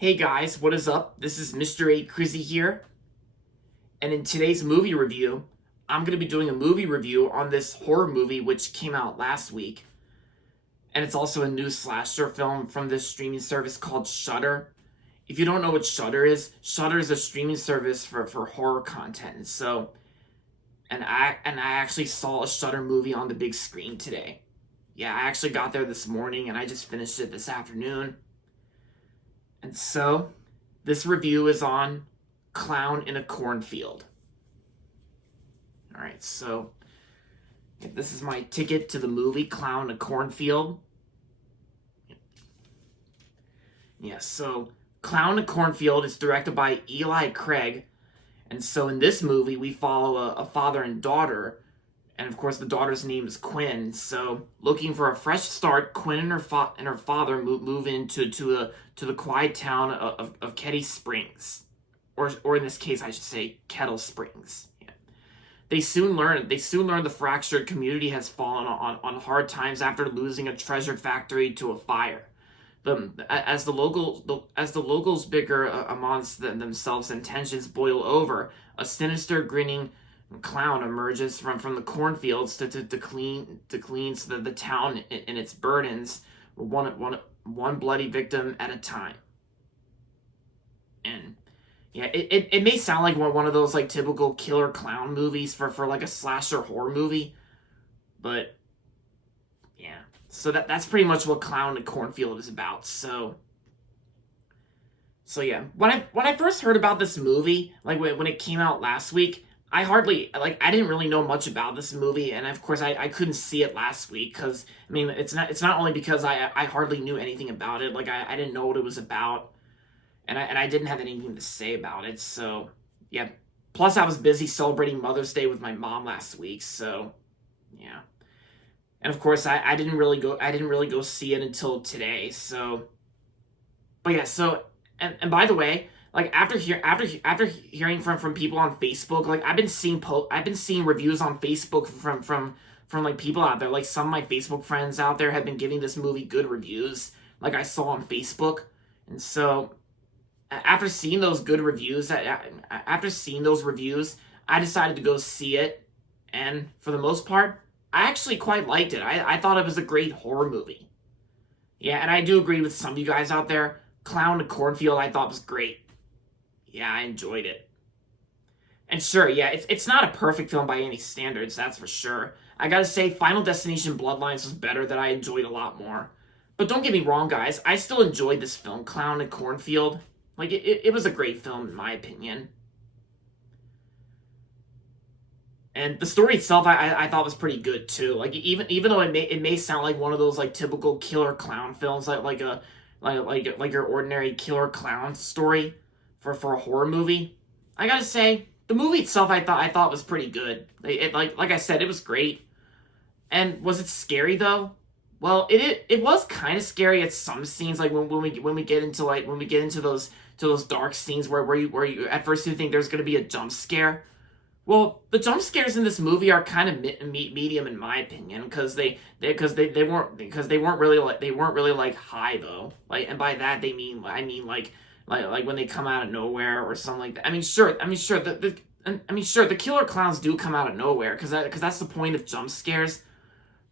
Hey guys, what is up? This is Mr. A. Crizzy here, and in today's movie review, I'm going to be doing a movie review on this horror movie which came out last week, and it's also a new slasher film from this streaming service called Shudder. If you don't know what Shudder is a streaming service for horror content, and I actually saw a Shudder movie on the big screen today. Yeah, I actually got there this morning, and I just finished it this afternoon. And so, this review is on Clown in a Cornfield. Alright, so this is my ticket to the movie Clown in a Cornfield. Yeah, so Clown in a Cornfield is directed by Eli Craig. And so in this movie, we follow a father and daughter. And of course, the daughter's name is Quinn. So, looking for a fresh start, Quinn and her father move into the quiet town of Ketty Springs, or in this case, I should say Kettle Springs. Yeah. They soon learn the fractured community has fallen on hard times after losing a treasure factory to a fire. As the locals bicker amongst themselves and tensions boil over, a sinister, grinning clown emerges from the cornfields to clean the town and its burdens, one bloody victim at a time. And yeah, it may sound like one of those like typical killer clown movies for like a slasher horror movie, but yeah. So that's pretty much what Clown in Cornfield is about. So yeah, when I first heard about this movie, like when it came out last week, I didn't really know much about this movie, and of course I couldn't see it last week because I mean it's not only because I hardly knew anything about it, like I didn't know what it was about, and I didn't have anything to say about it. So yeah, plus I was busy celebrating Mother's Day with my mom last week, so yeah, and of course I didn't really go see it until today. So, but yeah, so and by the way, like after hearing from people on Facebook, like I've been seeing reviews on Facebook from like people out there. Like some of my Facebook friends out there have been giving this movie good reviews, like I saw on Facebook. And so after seeing those good reviews, I decided to go see it, and for the most part, I actually quite liked it. I thought it was a great horror movie. Yeah, and I do agree with some of you guys out there. Clown in a Cornfield I thought was great. Yeah, I enjoyed it. And sure, yeah, it's not a perfect film by any standards, that's for sure. I gotta say, Final Destination Bloodlines was better, that I enjoyed a lot more. But don't get me wrong, guys, I still enjoyed this film, Clown in Cornfield. Like, it was a great film, in my opinion. And the story itself, I thought was pretty good too. Like even though it may sound like one of those like typical killer clown films, like your ordinary killer clown story for a horror movie, I gotta say the movie itself I thought was pretty good. Like I said, it was great. And was it scary though? Well, it was kind of scary at some scenes, like when we get into those dark scenes where you at first you think there's gonna be a jump scare. Well, the jump scares in this movie are kind of medium in my opinion, because they weren't really like high though. Like, and by that I mean like when they come out of nowhere or something like that. I mean sure the killer clowns do come out of nowhere, because that's the point of jump scares.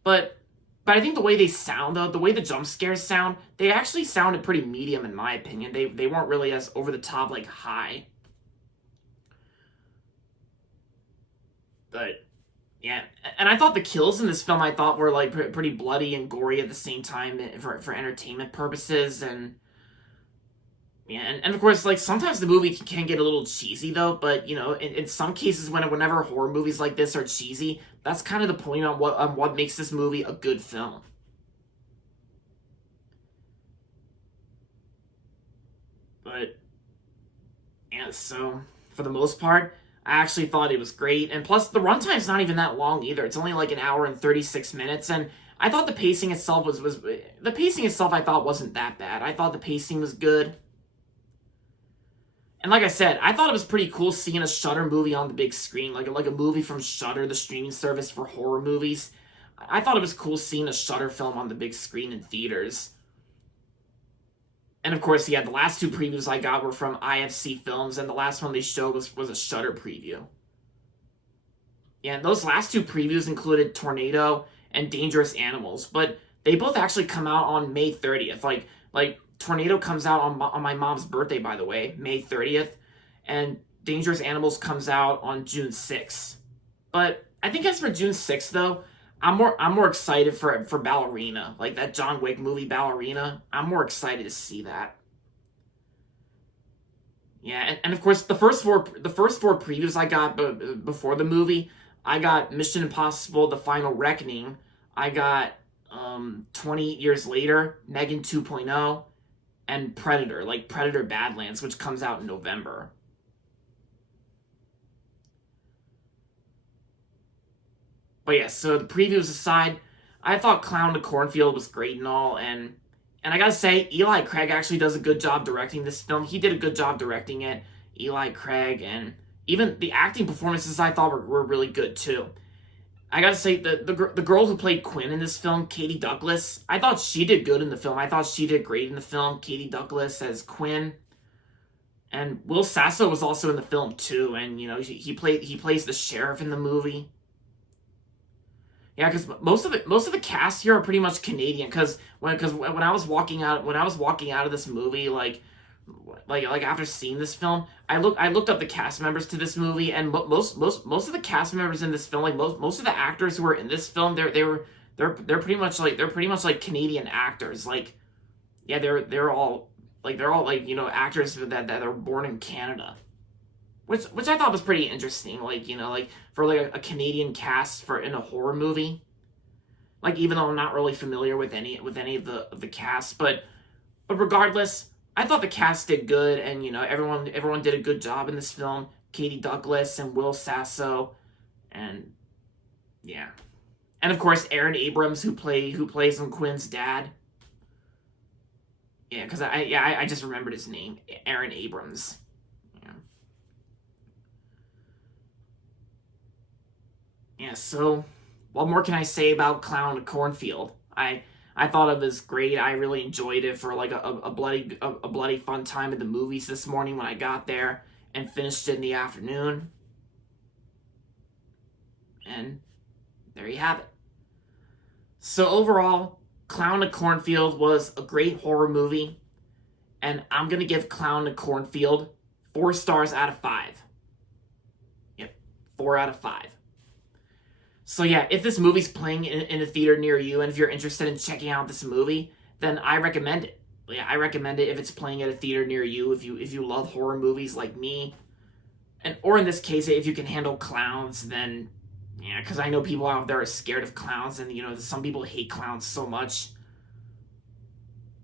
But I think the way they sound though, the way the jump scares sound, they actually sounded pretty medium in my opinion. They weren't really as over the top like high. But yeah, and I thought the kills in this film were like pretty bloody and gory at the same time, for entertainment purposes. And yeah, and of course, like sometimes the movie can get a little cheesy though. But you know, in some cases, whenever horror movies like this are cheesy, that's kind of the point on what makes this movie a good film. But yeah, so for the most part, I actually thought it was great. And plus, the runtime's not even that long either. It's only like an hour and 36 minutes. And I thought the pacing itself I thought wasn't that bad. I thought the pacing was good. And like I said, I thought it was pretty cool seeing a Shudder movie on the big screen, like a movie from Shudder, the streaming service for horror movies. I thought it was cool seeing a Shudder film on the big screen in theaters. And of course, yeah, the last two previews I got were from IFC Films, and the last one they showed was a Shudder preview. Yeah, and those last two previews included Tornado and Dangerous Animals, but they both actually come out on May 30th. Like Tornado comes out on my mom's birthday, by the way, May 30th, and Dangerous Animals comes out on June 6th. But I think as for June 6th, though, I'm more excited for Ballerina, like that John Wick movie Ballerina. I'm more excited to see that. Yeah, and of course the first four previews I got before the movie, I got Mission Impossible: The Final Reckoning. I got 28 Years Later, Megan 2.0, and Predator, like Predator Badlands, which comes out in November. But yeah, so the previews aside, I thought Clown to Cornfield was great and all, and I gotta say, Eli Craig actually does a good job directing this film. He did a good job directing it, Eli Craig, and even the acting performances I thought were really good too. I gotta say, the girl who played Quinn in this film, Katie Douglas, I thought she did good in the film. I thought she did great in the film. Katie Douglas as Quinn. And Will Sasso was also in the film too, and you know he plays the sheriff in the movie. Yeah, because most of the cast here are pretty much Canadian. Because when I was walking out of this movie, like after seeing this film, I looked up the cast members to this movie, and most of the cast members in this film, like most of the actors who were in this film, they're pretty much like Canadian actors. Like, yeah, they're all like, you know, actors that are born in Canada. Which I thought was pretty interesting, like, you know, like for like a Canadian cast for in a horror movie. Like, even though I'm not really familiar with any of the cast, but regardless, I thought the cast did good, and you know everyone did a good job in this film. Katie Douglas and Will Sasso, and yeah, and of course Aaron Abrams who plays Quinn's dad. Yeah, because I just remembered his name, Aaron Abrams. Yeah, so what more can I say about Clown to Cornfield? I thought it was great. I really enjoyed it for like a bloody fun time at the movies this morning when I got there and finished it in the afternoon. And there you have it. So overall, Clown to Cornfield was a great horror movie, and I'm gonna give Clown to Cornfield 4 stars out of 5. Yep, 4 out of 5. So yeah, if this movie's playing in a theater near you, and if you're interested in checking out this movie, then I recommend it. Yeah, I recommend it if it's playing at a theater near you. If you love horror movies like me, or in this case, if you can handle clowns, then yeah, because I know people out there are scared of clowns, and you know some people hate clowns so much.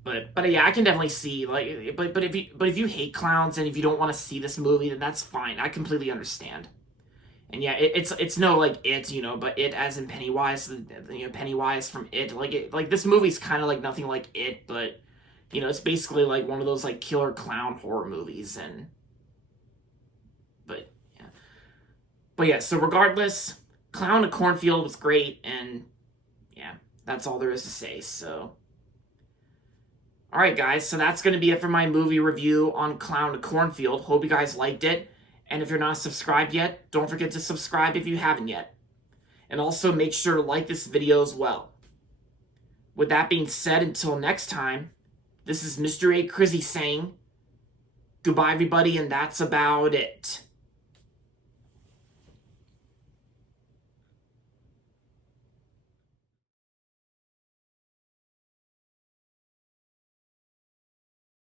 But yeah, I can definitely see like, but if you hate clowns and if you don't want to see this movie, then that's fine. I completely understand. And yeah, it's no like It, you know, but It as in Pennywise, you know, Pennywise from It. Like this movie's kind of like nothing like It, but you know, it's basically like one of those like killer clown horror movies. And but yeah, so regardless, Clown to Cornfield was great, and yeah, that's all there is to say. So alright guys, so that's gonna be it for my movie review on Clown to Cornfield. Hope you guys liked it. And if you're not subscribed yet, don't forget to subscribe if you haven't yet. And also make sure to like this video as well. With that being said, until next time, this is Mr. A. Crizzy saying, goodbye everybody, and that's about it.